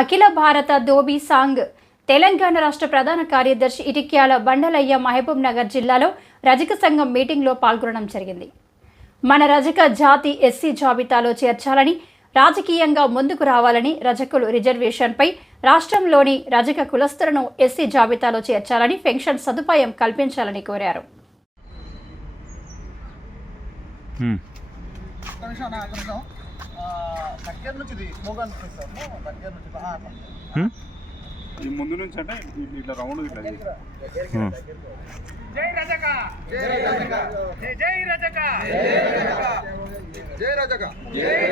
అఖిల భారత దోబీ సాంగ్ తెలంగాణ రాష్ట్ర ప్రధాన కార్యదర్శి ఇటిక్యాల బండలయ్య మహబూబ్ నగర్ జిల్లాలో రజక సంఘం మీటింగ్లో పాల్గొనడం జరిగింది మన రజక జాతి ఎస్సీ జాబితాలో చేర్చాలని రాజకీయంగా ముందుకు రావాలని రజకులు రిజర్వేషన్పై రాష్ట్రంలోని రజక కులస్తులను ఎస్సీ జాబితాలో చేర్చాలని పెన్షన్ సదుపాయం కల్పించాలని కోరారు కన్షన్ ఆగ్రహం దగ్గర నుంచి ఇది మోగన్ దగ్గర నుంచి ఈ ముందు నుంచి అంటే ఇట్లా రౌండ్ ఇట్లా జై రజక జై రజక జై రజక జై రజక జై